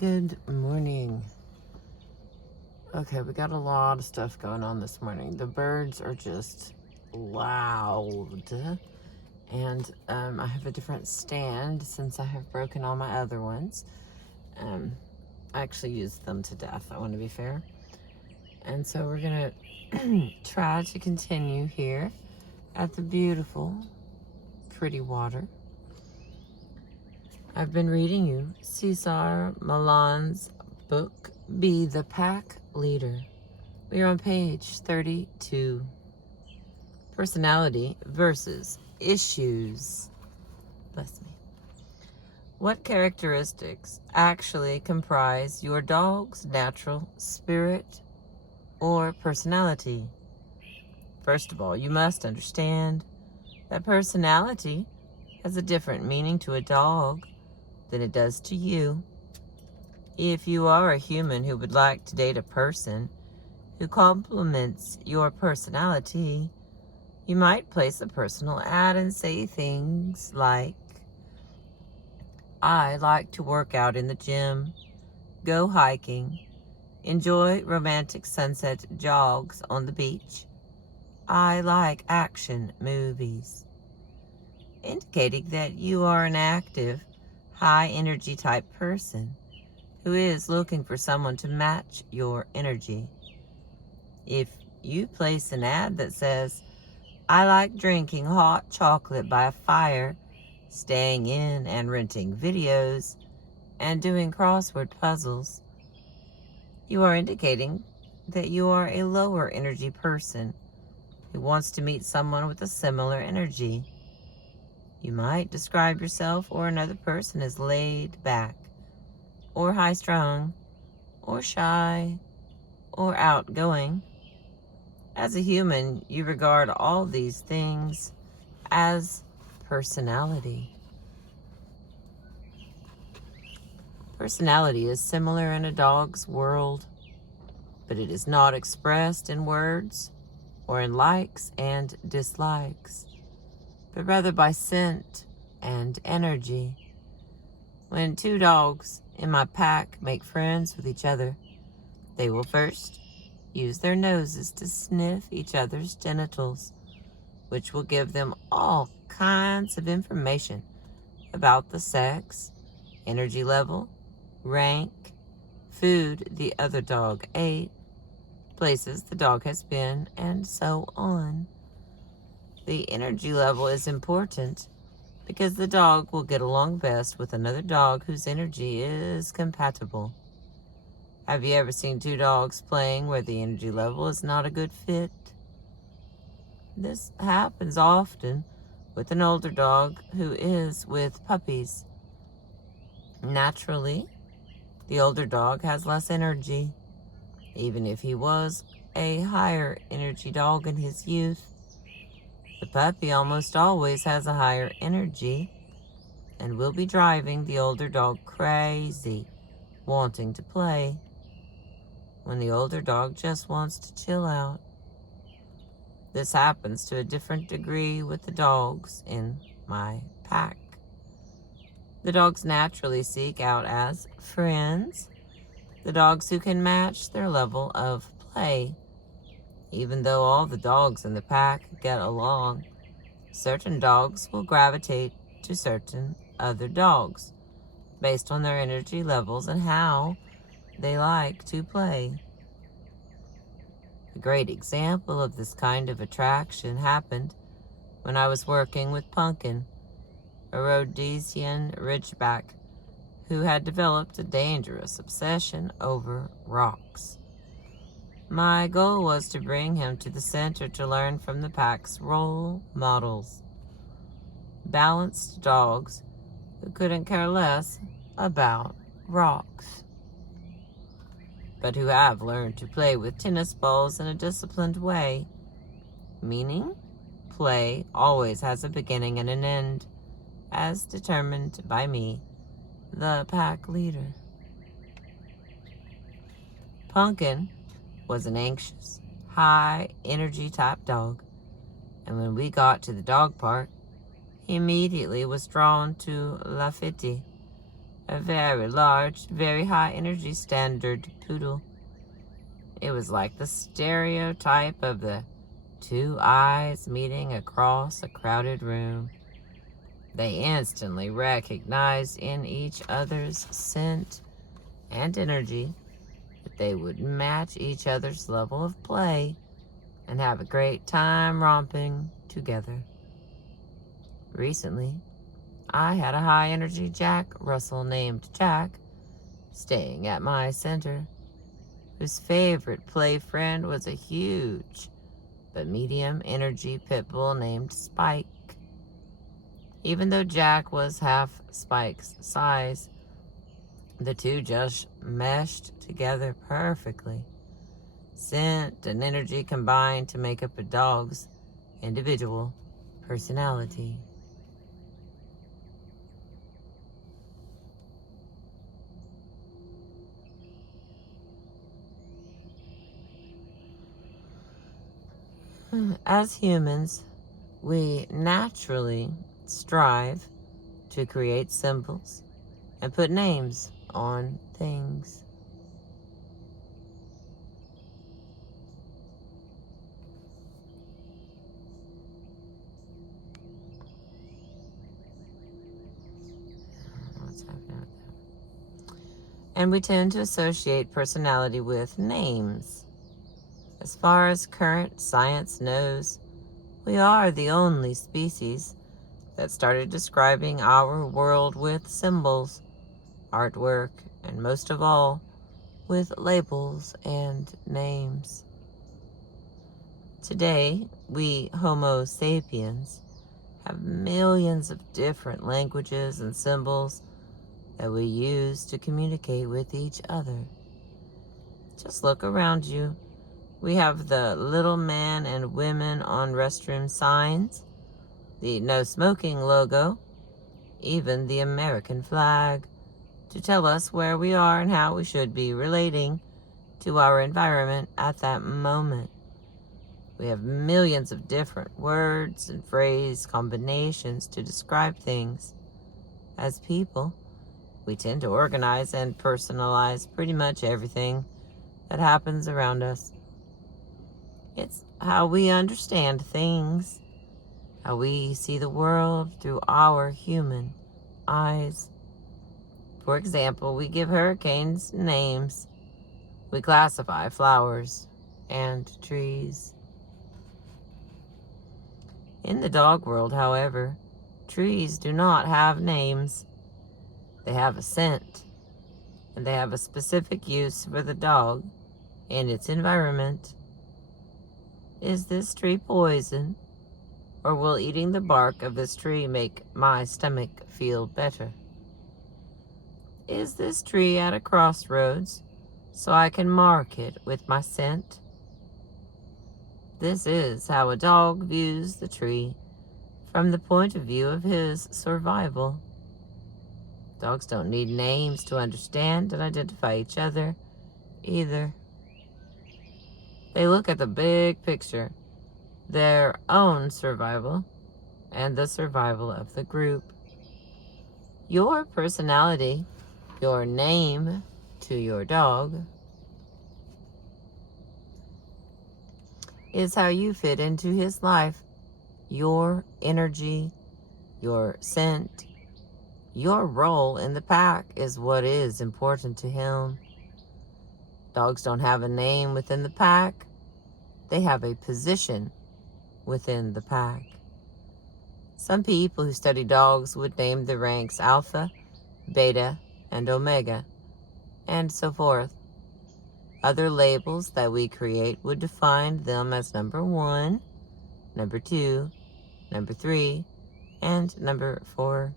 Good morning. Okay, we got a lot of stuff going on this morning. The birds are just loud. And I have a different stand since I have broken all my other ones. I actually used them to death, I want to be fair. And so we're going to try to continue here at the beautiful, pretty water. I've been reading you Cesar Millan's book, Be the Pack Leader. We are on page 32. Personality versus issues. Bless me. What characteristics actually comprise your dog's natural spirit or personality? First of all, you must understand that personality has a different meaning to a dog than it does to you. If you are a human who would like to date a person who complements your personality, you might place a personal ad and say things like, I like to work out in the gym, go hiking, enjoy romantic sunset jogs on the beach. I like action movies, indicating that you are an active, high-energy type person who is looking for someone to match your energy. If you place an ad that says, I like drinking hot chocolate by a fire, staying in and renting videos, and doing crossword puzzles, you are indicating that you are a lower energy person who wants to meet someone with a similar energy. You might describe yourself or another person as laid back, or high-strung, or shy, or outgoing. As a human, you regard all these things as personality. Personality is similar in a dog's world, but it is not expressed in words or in likes and dislikes, but rather by scent and energy. When two dogs in my pack make friends with each other, they will first use their noses to sniff each other's genitals, which will give them all kinds of information about the sex, energy level, rank, food the other dog ate, places the dog has been, and so on. The energy level is important because the dog will get along best with another dog whose energy is compatible. Have you ever seen two dogs playing where the energy level is not a good fit? This happens often with an older dog who is with puppies. Naturally, the older dog has less energy. Even if he was a higher energy dog in his youth, the puppy almost always has a higher energy and will be driving the older dog crazy, wanting to play, when the older dog just wants to chill out. This happens to a different degree with the dogs in my pack. The dogs naturally seek out as friends the dogs who can match their level of play. Even though all the dogs in the pack get along, certain dogs will gravitate to certain other dogs based on their energy levels and how they like to play. A great example of this kind of attraction happened when I was working with Pumpkin, a Rhodesian Ridgeback who had developed a dangerous obsession over rocks. My goal was to bring him to the center to learn from the pack's role models, balanced dogs who couldn't care less about rocks, but who have learned to play with tennis balls in a disciplined way, meaning play always has a beginning and an end, as determined by me, the pack leader. Pumpkin was an anxious, high-energy type dog, and when we got to the dog park, he immediately was drawn to Lafitte, a very large, very high energy standard poodle. It was like the stereotype of the two eyes meeting across a crowded room. They instantly recognized in each other's scent and energy that they would match each other's level of play and have a great time romping together. Recently, I had a high-energy Jack Russell named Jack staying at my center, whose favorite play friend was a huge but medium-energy pit bull named Spike. Even though Jack was half Spike's size, the two just meshed together perfectly. Scent and energy combined to make up a dog's individual personality. As humans, we naturally strive to create symbols and put names on things. What's happening with that? And we tend to associate personality with names. As far as current science knows, we are the only species that started describing our world with symbols, artwork, and most of all, with labels and names. Today, we Homo sapiens have millions of different languages and symbols that we use to communicate with each other. Just look around you. We have the little men and women on restroom signs, the no smoking logo, even the American flag, to tell us where we are and how we should be relating to our environment at that moment. We have millions of different words and phrase combinations to describe things. As people, we tend to organize and personalize pretty much everything that happens around us. It's how we understand things, how we see the world through our human eyes. For example, we give hurricanes names. We classify flowers and trees. In the dog world, however, trees do not have names. They have a scent, and they have a specific use for the dog and its environment. Is this tree poison, or will eating the bark of this tree make my stomach feel better? Is this tree at a crossroads so I can mark it with my scent? This is how a dog views the tree from the point of view of his survival. Dogs don't need names to understand and identify each other either. They look at the big picture, their own survival, and the survival of the group. Your personality, your name to your dog, is how you fit into his life. Your energy, your scent, your role in the pack is what is important to him. Dogs don't have a name within the pack. They have a position within the pack. Some people who study dogs would name the ranks Alpha, Beta, and Omega, and so forth. Other labels that we create would define them as number 1, number 2, number 3, and number 4.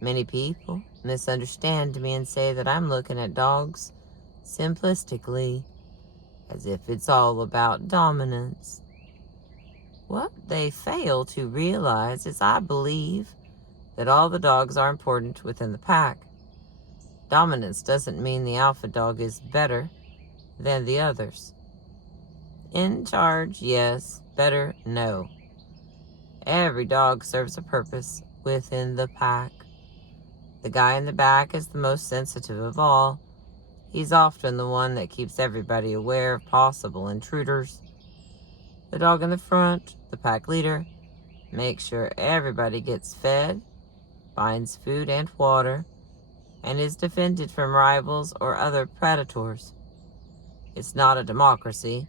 Many people misunderstand me and say that I'm looking at dogs simplistically, as if it's all about dominance. What they fail to realize is I believe that all the dogs are important within the pack. Dominance doesn't mean the alpha dog is better than the others. In charge, yes. Better, no. Every dog serves a purpose within the pack. The guy in the back is the most sensitive of all. He's often the one that keeps everybody aware of possible intruders. The dog in the front, the pack leader, makes sure everybody gets fed, finds food and water, and is defended from rivals or other predators. It's not a democracy,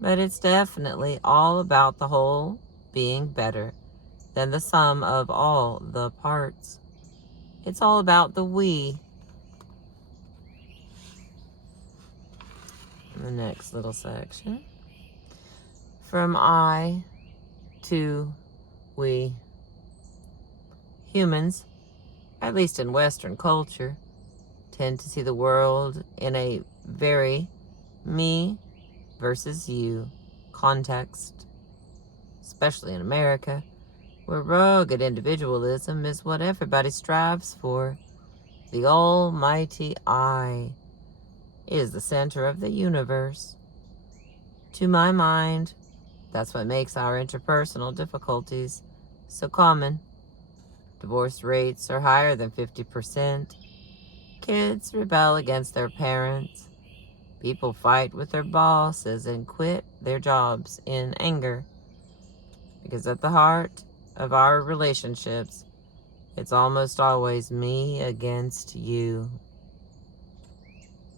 but it's definitely all about the whole being better than the sum of all the parts. It's all about the we. The next little section. From I to we. Humans, at least in Western culture, tend to see the world in a very me versus you context, especially in America, where rugged individualism is what everybody strives for. The almighty I is the center of the universe. To my mind, that's what makes our interpersonal difficulties so common. Divorce rates are higher than 50%. Kids rebel against their parents. People fight with their bosses and quit their jobs in anger. Because at the heart of our relationships, it's almost always me against you.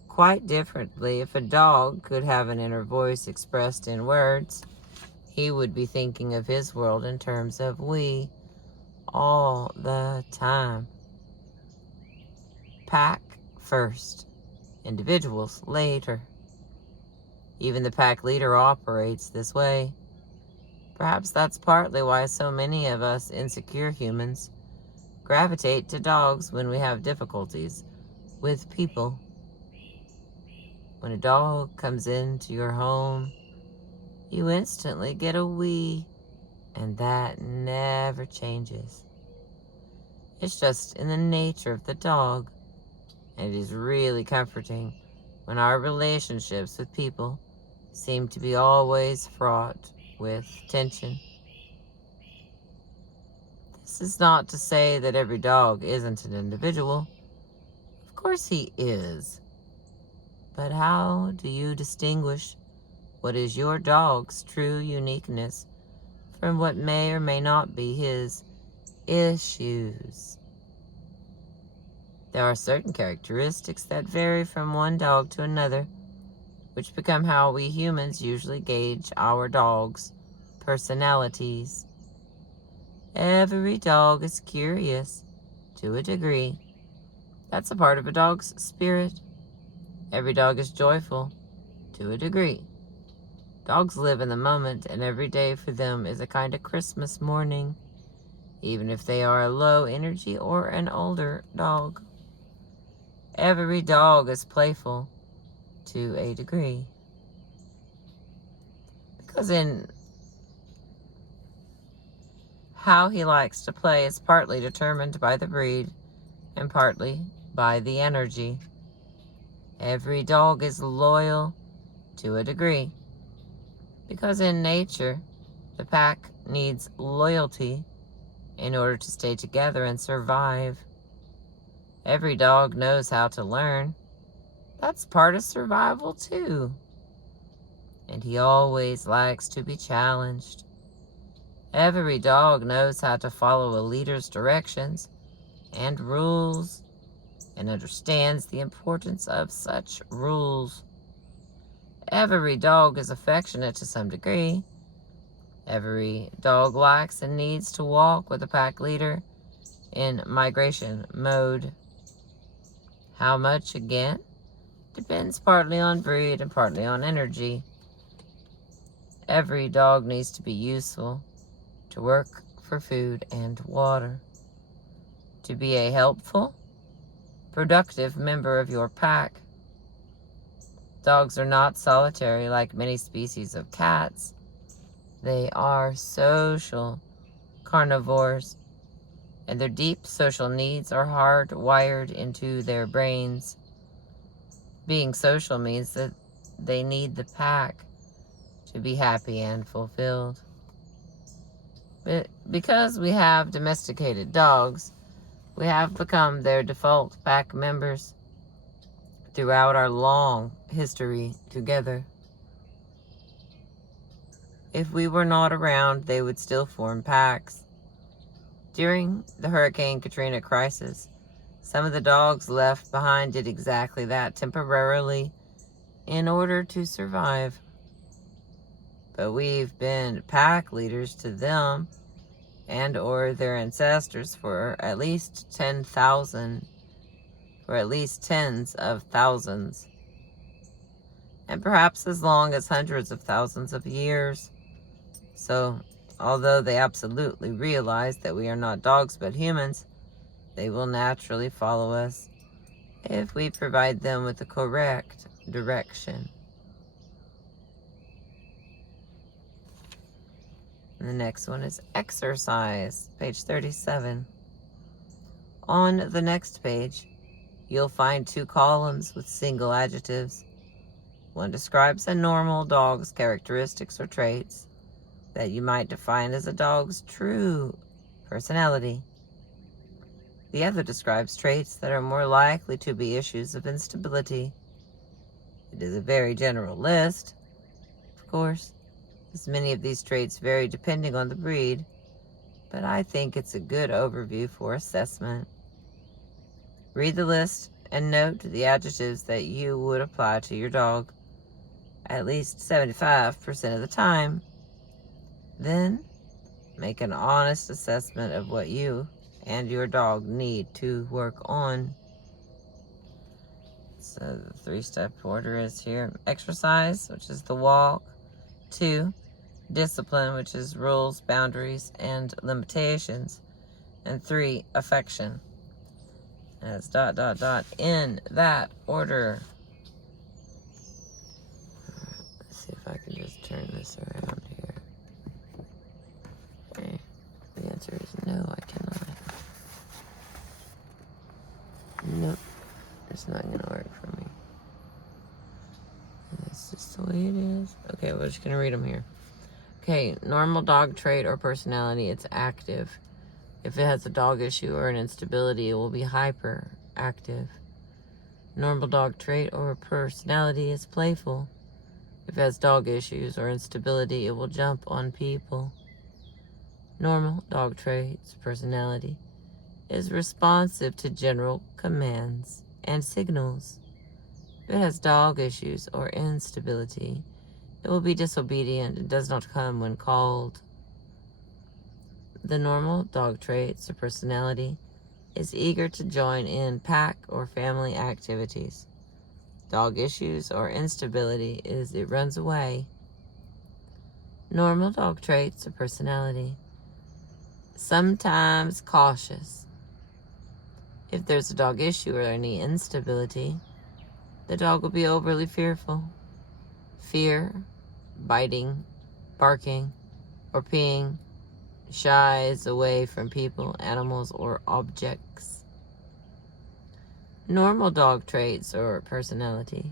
Quite differently, if a dog could have an inner voice expressed in words, he would be thinking of his world in terms of we all the time. Pack first, individuals later. Even the pack leader operates this way. Perhaps that's partly why so many of us insecure humans gravitate to dogs when we have difficulties with people. When a dog comes into your home, you instantly get a we, and that never changes. It's just in the nature of the dog, and it is really comforting when our relationships with people seem to be always fraught with tension. This is not to say that every dog isn't an individual. Of course he is. But how do you distinguish what is your dog's true uniqueness from what may or may not be his issues? There are certain characteristics that vary from one dog to another, which become how we humans usually gauge our dogs' personalities. Every dog is curious to a degree. That's a part of a dog's spirit. Every dog is joyful to a degree. Dogs live in the moment, and every day for them is a kind of Christmas morning, even if they are a low energy or an older dog. Every dog is playful to a degree. Because in how he likes to play is partly determined by the breed and partly by the energy. Every dog is loyal to a degree. Because in nature, the pack needs loyalty in order to stay together and survive. Every dog knows how to learn. That's part of survival too. And he always likes to be challenged. Every dog knows how to follow a leader's directions and rules and understands the importance of such rules. Every dog is affectionate to some degree. Every dog likes and needs to walk with a pack leader in migration mode. How much, again, depends partly on breed and partly on energy. Every dog needs to be useful, to work for food and water, to be a helpful, productive member of your pack. Dogs are not solitary like many species of cats. They are social carnivores, and their deep social needs are hardwired into their brains. Being social means that they need the pack to be happy and fulfilled. But because we have domesticated dogs, We have become their default pack members throughout our long history together. If we were not around, they would still form packs. During the Hurricane Katrina crisis, some of the dogs left behind did exactly that temporarily in order to survive. But we've been pack leaders to them and or their ancestors for at least 10,000, or at least tens of thousands, and perhaps as long as hundreds of thousands of years. So, although they absolutely realize that we are not dogs but humans, they will naturally follow us if we provide them with the correct direction. And the next one is exercise, page 37. On the next page, you'll find 2 columns with single adjectives. One describes a normal dog's characteristics or traits that you might define as a dog's true personality. The other describes traits that are more likely to be issues of instability. It is a very general list, of course, as many of these traits vary depending on the breed, but I think it's a good overview for assessment. Read the list and note the adjectives that you would apply to your dog at least 75% of the time. Then, make an honest assessment of what you and your dog need to work on. So the 3-step order is here. Exercise, which is the walk. 2, discipline, which is rules, boundaries, and limitations. And 3, affection. As ... in that order. Let's see if I can just turn this around here. Okay. The answer is no, I cannot. Nope. It's not going to work for me. That's just the way it is. Okay, we're just going to read them here. Okay, normal dog trait or personality, it's active. If it has a dog issue or an instability, it will be hyperactive. Normal dog trait or personality is playful. If it has dog issues or instability, it will jump on people. Normal dog traits, personality, is responsive to general commands and signals. If it has dog issues or instability, it will be disobedient and does not come when called. The normal dog traits or personality is eager to join in pack or family activities. Dog issues or instability is it runs away. Normal dog traits or personality, sometimes cautious. If there's a dog issue or any instability, the dog will be overly fearful. Fear, biting, barking, or peeing, shies away from people, animals, or objects. Normal dog traits or personality,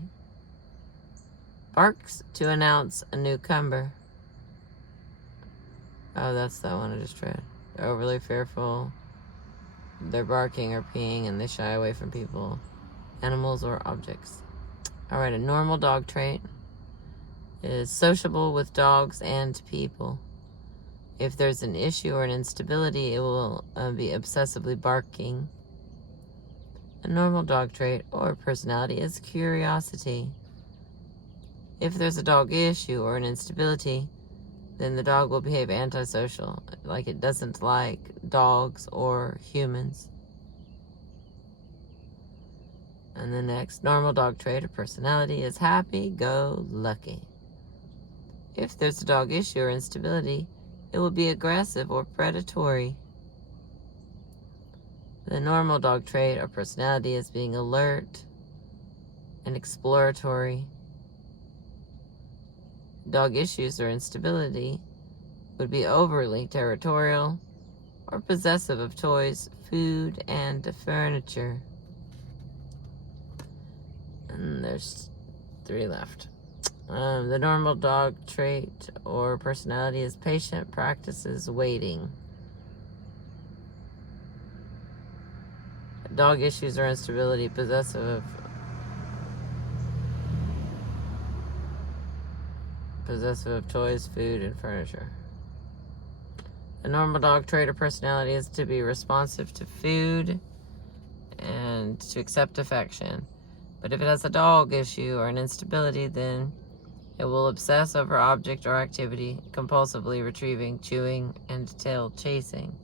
barks to announce a newcomer. Oh, that's that one I just read. They're overly fearful. They're barking or peeing and they shy away from people, animals, or objects. Alright, a normal dog trait is sociable with dogs and people. If there's an issue or an instability, it will be obsessively barking. A normal dog trait or personality is curiosity. If there's a dog issue or an instability, then the dog will behave antisocial, like it doesn't like dogs or humans. And the next normal dog trait or personality is happy-go-lucky. If there's a dog issue or instability, it will be aggressive or predatory. The normal dog trait or personality is being alert and exploratory. Dog issues or instability would be overly territorial or possessive of toys, food, and furniture. And there's 3 left. The normal dog trait or personality is patient, practices waiting. Dog issues or instability, possessive of toys, food, and furniture. A normal dog trait or personality is to be responsive to food and to accept affection. But if it has a dog issue or an instability, then it will obsess over object or activity, compulsively retrieving, chewing, and tail chasing,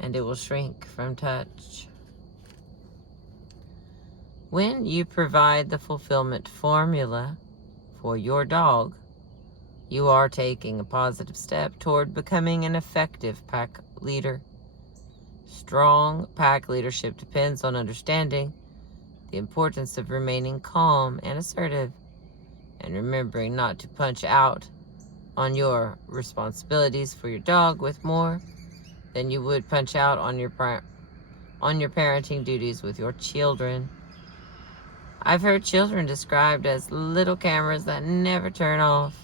and it will shrink from touch. When you provide the fulfillment formula for your dog, you are taking a positive step toward becoming an effective pack leader. Strong pack leadership depends on understanding the importance of remaining calm and assertive, and remembering not to punch out on your responsibilities for your dog with more than you would punch out on your parenting duties with your children. I've heard children described as little cameras that never turn off,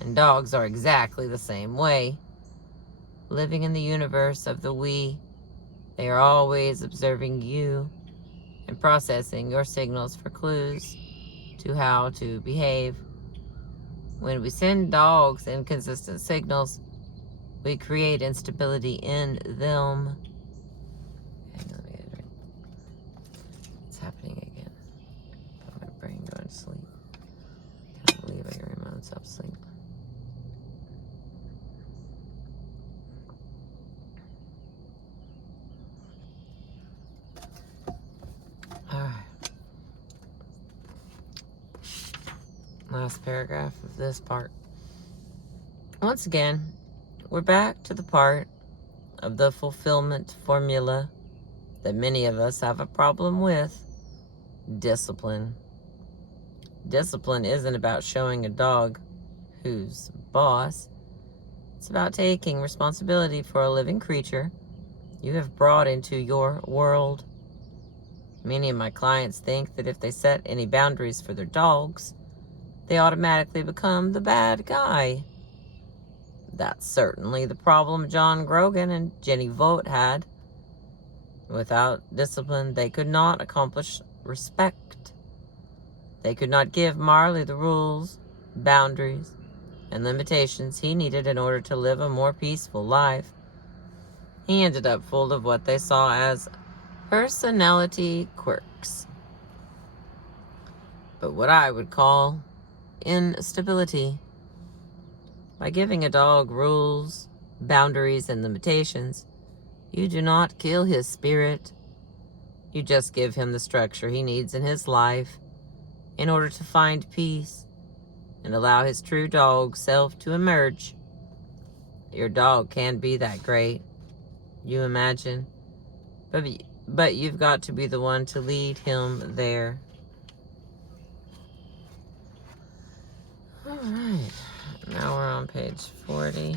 and dogs are exactly the same way. Living in the universe of the we, they are always observing you and processing your signals for clues to how to behave. When we send dogs inconsistent signals, we create instability in them. Hang on, let me get a drink. It's happening again. My brain going to sleep. I can't believe I can remind myself to sleep. Last paragraph of this part. Once again, we're back to the part of the fulfillment formula that many of us have a problem with: discipline. Discipline isn't about showing a dog who's boss. It's about taking responsibility for a living creature you have brought into your world. Many of my clients think that if they set any boundaries for their dogs, they automatically become the bad guy. That's certainly the problem John Grogan and Jenny Vogt had. Without discipline, they could not accomplish respect. They could not give Marley the rules, boundaries, and limitations he needed in order to live a more peaceful life. He ended up full of what they saw as personality quirks, but what I would call instability. By giving a dog rules, boundaries, and limitations, you do not kill his spirit. You just give him the structure he needs in his life in order to find peace and allow his true dog self to emerge. Your dog can't be that great, you imagine, but you've got to be the one to lead him there. All right, now we're on page 40,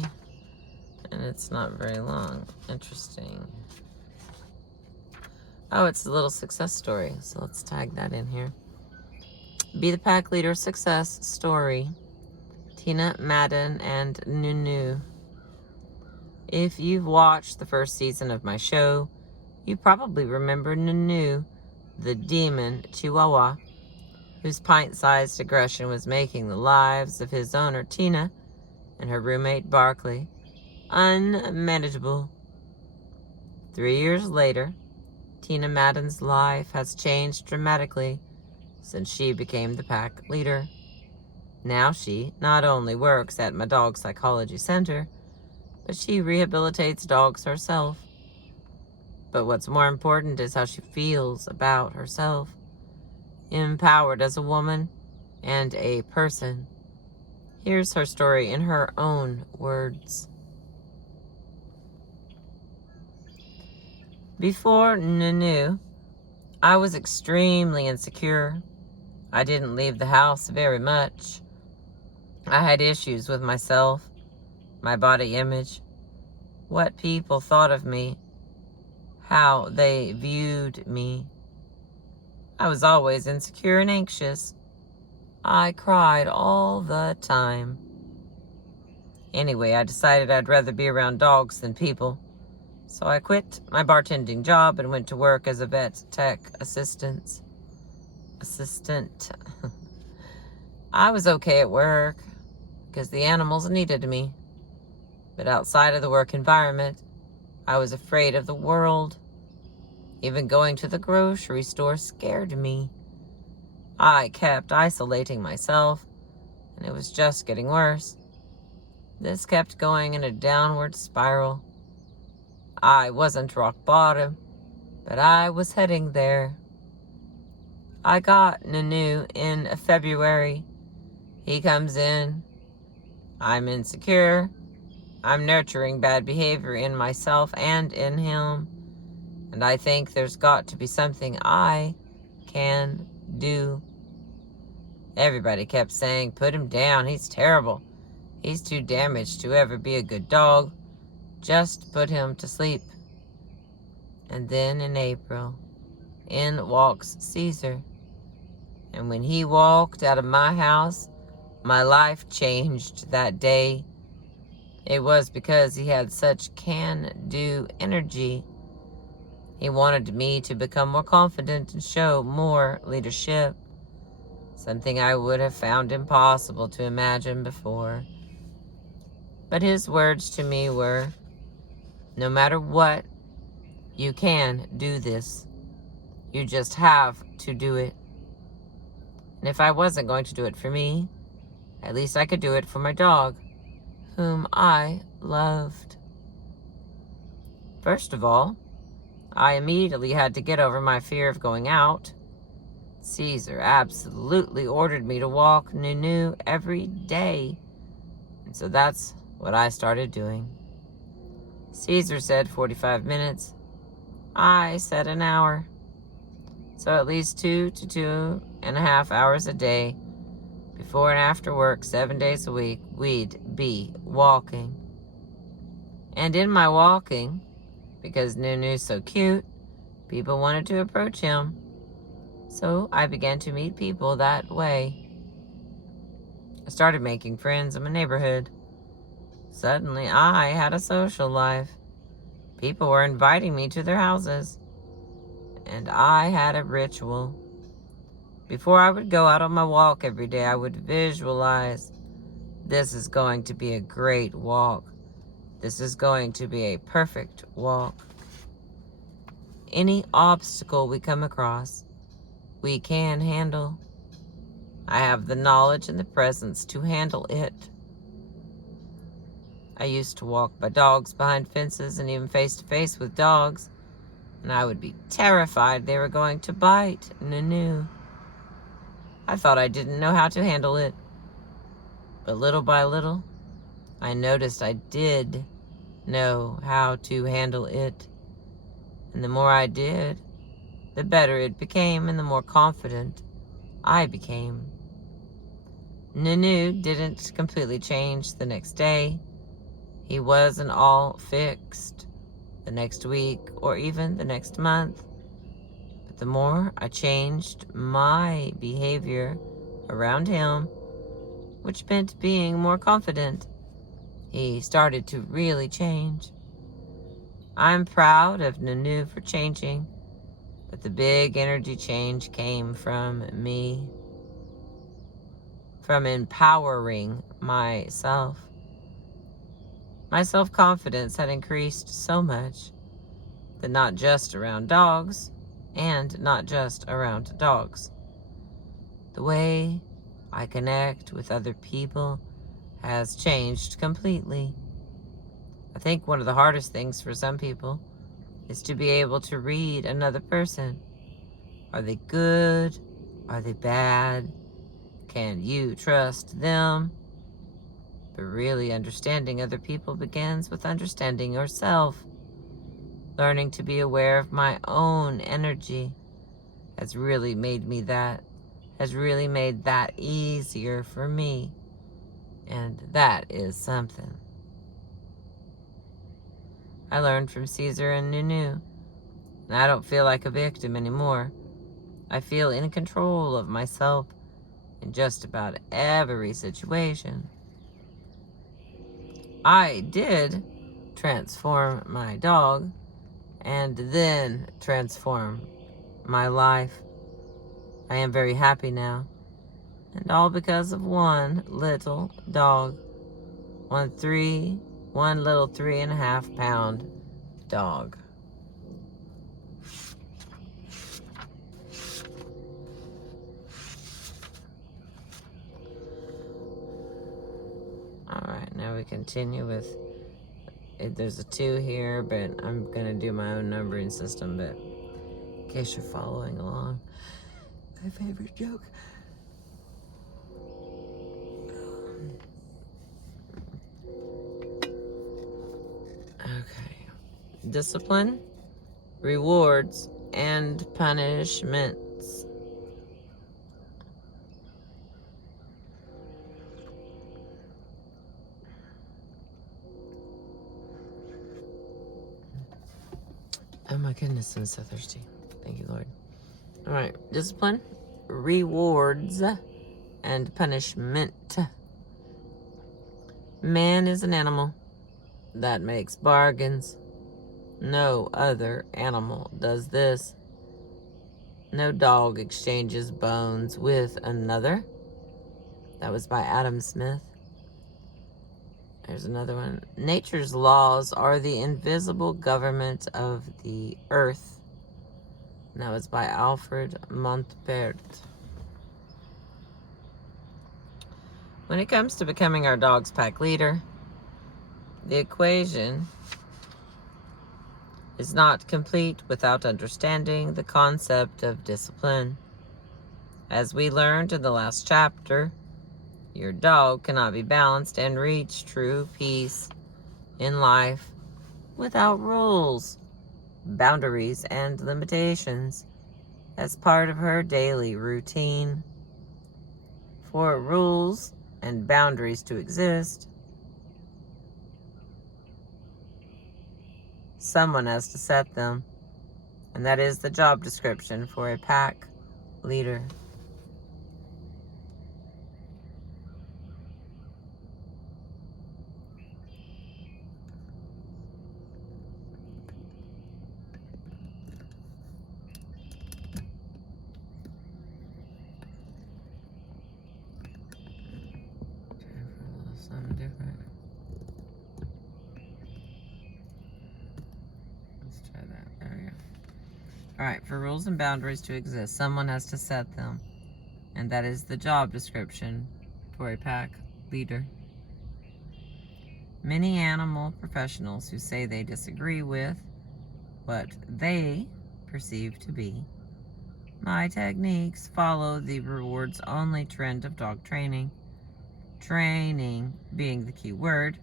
and it's not very long. Interesting. Oh, it's a little success story, so let's tag that in here. Be the Pack Leader success story. Tina Madden and Nunu. If you've watched the first season of my show, you probably remember Nunu, the demon Chihuahua, whose pint-sized aggression was making the lives of his owner, Tina, and her roommate, Barkley, unmanageable. 3 years later, Tina Madden's life has changed dramatically since she became the pack leader. Now she not only works at my dog psychology center, but she rehabilitates dogs herself. But what's more important is how she feels about herself. Empowered as a woman and a person. Here's her story in her own words. Before Nunu, I was extremely insecure. I didn't leave the house very much. I had issues with myself, my body image, what people thought of me, how they viewed me. I was always insecure and anxious. I cried all the time. Anyway, I decided I'd rather be around dogs than people, So I quit my bartending job and went to work as a vet tech assistant. I was okay at work because the animals needed me. But outside of the work environment, I was afraid of the world. Even going to the grocery store scared me. I kept isolating myself, and it was just getting worse. This kept going in a downward spiral. I wasn't rock bottom, but I was heading there. I got Nunu in February. He comes in. I'm insecure. I'm nurturing bad behavior in myself and in him. And I think there's got to be something I can do. Everybody kept saying, put him down. He's terrible. He's too damaged to ever be a good dog. Just put him to sleep. And then in April, in walks Caesar. And when he walked out of my house, my life changed that day. It was because he had such can-do energy. He wanted me to become more confident and show more leadership, something I would have found impossible to imagine before. But his words to me were, no matter what, you can do this. You just have to do it. And if I wasn't going to do it for me, at least I could do it for my dog, whom I loved. First of all, I immediately had to get over my fear of going out. Caesar absolutely ordered me to walk Nunu every day. And so that's what I started doing. Caesar said 45 minutes. I said an hour. So at least 2 to 2.5 hours a day, before and after work, 7 days a week, we'd be walking. And in my walking, because Nunu's so cute, people wanted to approach him. So I began to meet people that way. I started making friends in my neighborhood. Suddenly, I had a social life. People were inviting me to their houses. And I had a ritual. Before I would go out on my walk every day, I would visualize, this is going to be a great walk. This is going to be a perfect walk. Any obstacle we come across, we can handle. I have the knowledge and the presence to handle it. I used to walk by dogs behind fences and even face to face with dogs, and I would be terrified they were going to bite Nunu. I thought I didn't know how to handle it. But little by little, I noticed I did know how to handle it. And the more I did, the better it became and the more confident I became. Nunu didn't completely change the next day. He wasn't all fixed the next week or even the next month. But the more I changed my behavior around him, which meant being more confident, he started to really change. I'm proud of Nunu for changing, but the big energy change came from me, from empowering myself. My self-confidence had increased so much that not just around dogs, and not just around dogs. The way I connect with other people has changed completely. I think one of the hardest things for some people is to be able to read another person. Are they good? Are they bad? Can you trust them? But really understanding other people begins with understanding yourself. Learning to be aware of my own energy has really made that easier for me. And that is something. I learned from Caesar and Nunu. And I don't feel like a victim anymore. I feel in control of myself in just about every situation. I did transform my dog and then transform my life. I am very happy now, and all because of one little dog. One little 3.5 pound dog. Alright, now we continue with, there's a 2 here, but I'm going to do my own numbering system, but in case you're following along. My favorite joke. Okay. Discipline, rewards, and punishments. Oh my goodness, I'm so thirsty. Thank you, Lord. All right, discipline, rewards, and punishment. Man is an animal that makes bargains. No other animal does this. No dog exchanges bones with another. That was by Adam Smith. There's another one. Nature's laws are the invisible government of the earth. And that was by Alfred Montpert. When it comes to becoming our dog's pack leader, the equation is not complete without understanding the concept of discipline. As we learned in the last chapter, your dog cannot be balanced and reach true peace in life without rules, boundaries, and limitations as part of her daily routine. For rules and boundaries to exist, someone has to set them, and that is the job description for a pack leader. Something different. Let's try that. There we go. Alright, for rules and boundaries to exist, someone has to set them. And that is the job description for a pack leader. Many animal professionals who say they disagree with what they perceive to be my techniques follow the rewards-only trend of dog training. Training being the key word.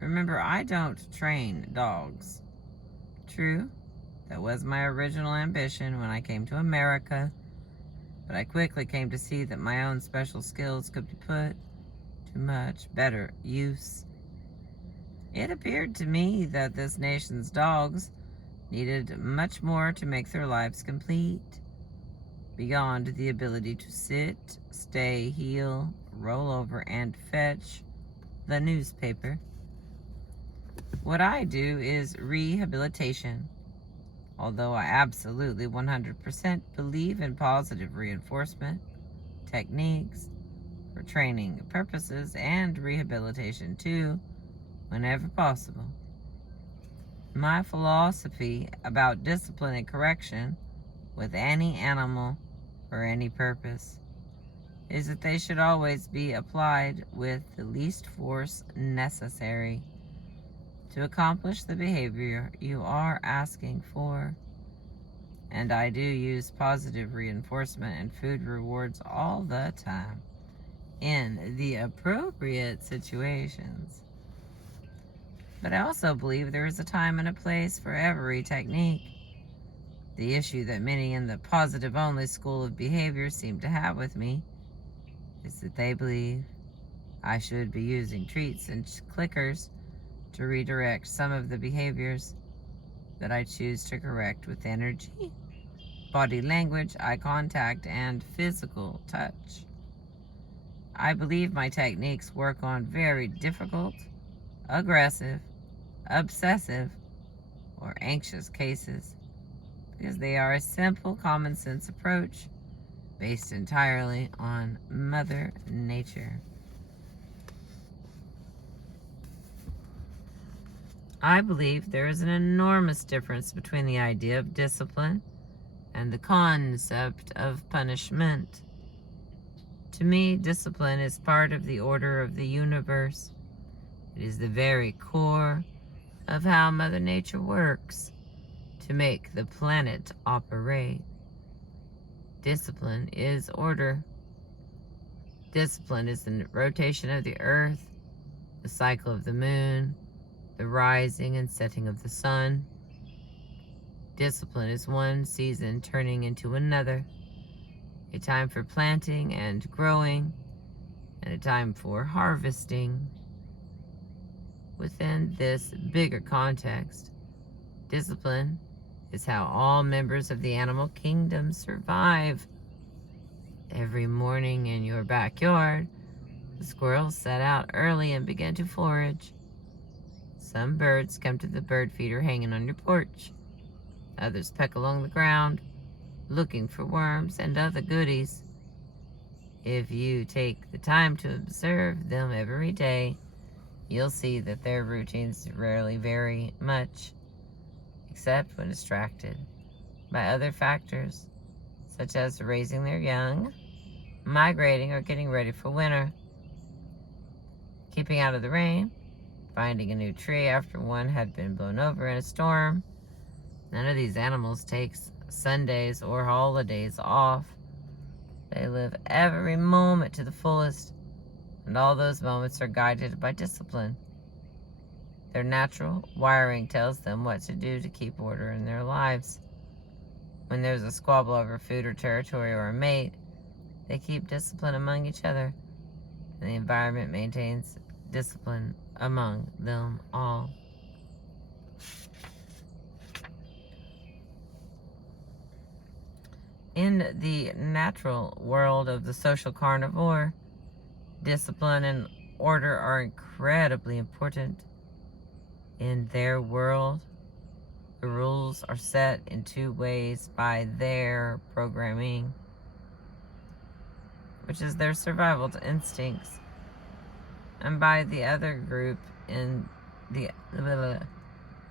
Remember, I don't train dogs. True, that was my original ambition when I came to America, but I quickly came to see that my own special skills could be put to much better use. It appeared to me that this nation's dogs needed much more to make their lives complete, beyond the ability to sit, stay, heel, roll over, and fetch the newspaper. What I do is rehabilitation. Although I absolutely 100% believe in positive reinforcement techniques for training purposes and rehabilitation too, whenever possible. My philosophy about discipline and correction with any animal for any purpose is that they should always be applied with the least force necessary to accomplish the behavior you are asking for. And I do use positive reinforcement and food rewards all the time in the appropriate situations. But I also believe there is a time and a place for every technique. The issue that many in the positive-only school of behavior seem to have with me is that they believe I should be using treats and clickers to redirect some of the behaviors that I choose to correct with energy, body language, eye contact, and physical touch. I believe my techniques work on very difficult, aggressive, obsessive, or anxious cases, because they are a simple common sense approach based entirely on Mother Nature. I believe there is an enormous difference between the idea of discipline and the concept of punishment. To me, discipline is part of the order of the universe. It is the very core of how Mother Nature works to make the planet operate. Discipline is order. Discipline is the rotation of the earth, the cycle of the moon, the rising and setting of the sun. Discipline is one season turning into another, a time for planting and growing, and a time for harvesting. Within this bigger context, discipline is how all members of the animal kingdom survive. Every morning in your backyard, the squirrels set out early and begin to forage. Some birds come to the bird feeder hanging on your porch. Others peck along the ground, looking for worms and other goodies. If you take the time to observe them every day, you'll see that their routines rarely vary much, except when distracted by other factors, such as raising their young, migrating, or getting ready for winter. Keeping out of the rain, finding a new tree after one had been blown over in a storm. None of these animals takes Sundays or holidays off. They live every moment to the fullest, and all those moments are guided by discipline. Their natural wiring tells them what to do to keep order in their lives. When there's a squabble over food or territory or a mate, they keep discipline among each other, and the environment maintains discipline among them all. In the natural world of the social carnivore, discipline and order are incredibly important. In their world, the rules are set in two ways by their programming, which is their survival instincts, and by the other group in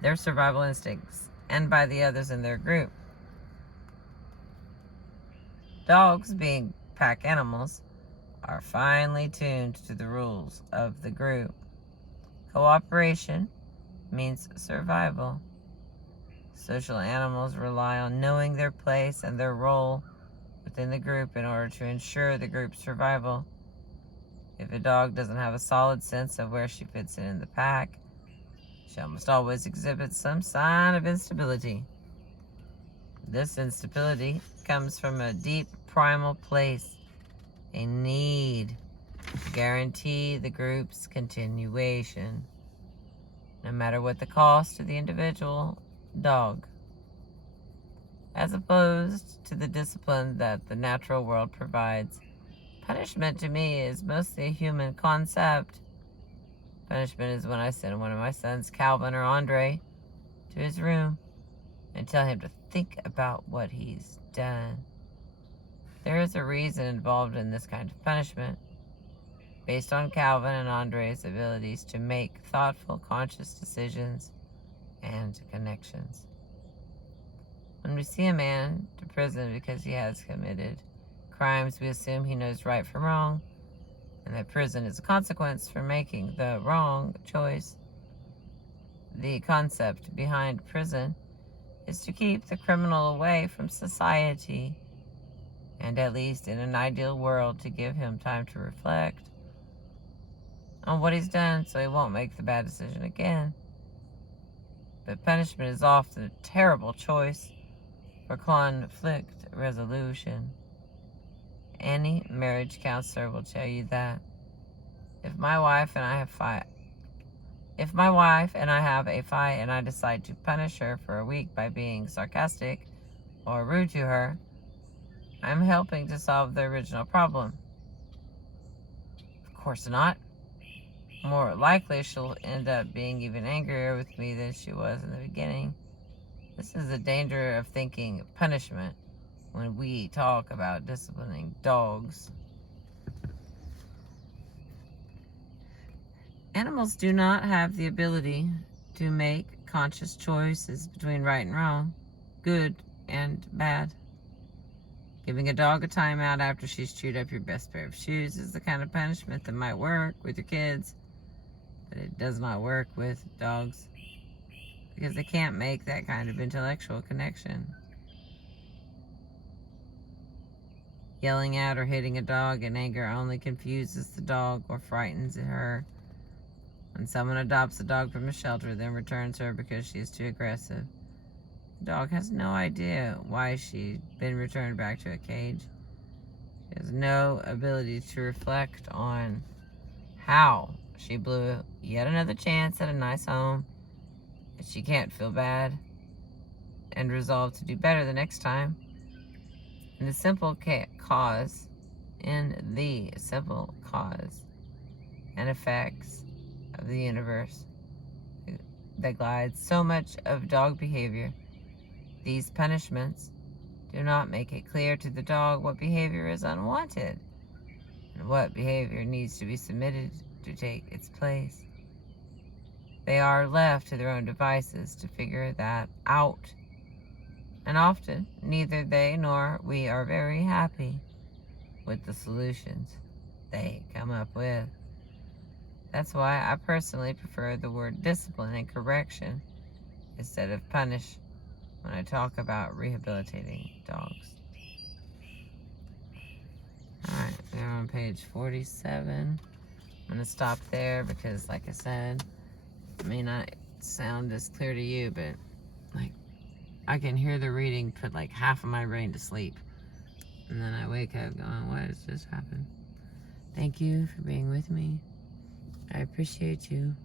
their survival instincts, and by the others in their group. Dogs, being pack animals, are finely tuned to the rules of the group. Cooperation means survival. Social animals rely on knowing their place and their role within the group in order to ensure the group's survival. If a dog doesn't have a solid sense of where she fits in the pack, she almost always exhibits some sign of instability. This instability comes from a deep primal place, a need to guarantee the group's continuation, no matter what the cost to the individual dog. As opposed to the discipline that the natural world provides, punishment to me is mostly a human concept. Punishment is when I send one of my sons, Calvin or Andre, to his room and tell him to think about what he's done. There is a reason involved in this kind of punishment, based on Calvin and Andre's abilities to make thoughtful, conscious decisions and connections. When we see a man to prison because he has committed crimes, we assume he knows right from wrong, and that prison is a consequence for making the wrong choice. The concept behind prison is to keep the criminal away from society, and at least in an ideal world, to give him time to reflect on what he's done so he won't make the bad decision again. But punishment is often a terrible choice for conflict resolution. Any marriage counselor will tell you that. If my wife and I have a fight and I decide to punish her for a week by being sarcastic or rude to her, I'm helping to solve the original problem. Of course not. More likely, she'll end up being even angrier with me than she was in the beginning, This is the danger of thinking punishment when we talk about disciplining dogs. Animals do not have the ability to make conscious choices between right and wrong, good and bad. Giving a dog a timeout after she's chewed up your best pair of shoes is the kind of punishment that might work with your kids, but it does not work with dogs because they can't make that kind of intellectual connection. Yelling at or hitting a dog in anger only confuses the dog or frightens her. When someone adopts a dog from a shelter, then returns her because she is too aggressive, the dog has no idea why she's been returned back to a cage. She has no ability to reflect on how she blew yet another chance at a nice home. She can't feel bad and resolve to do better the next time. In the simple cause and effects of the universe that glides so much of dog behavior, these punishments do not make it clear to the dog what behavior is unwanted and what behavior needs to be submitted to take its place. They are left to their own devices to figure that out. And often, neither they nor we are very happy with the solutions they come up with. That's why I personally prefer the word discipline and correction instead of punish when I talk about rehabilitating dogs. Alright, we're on page 47. I'm going to stop there because, like I said, it may not sound as clear to you, but like I can hear the reading put like half of my brain to sleep. And then I wake up going, what has just happened? Thank you for being with me. I appreciate you.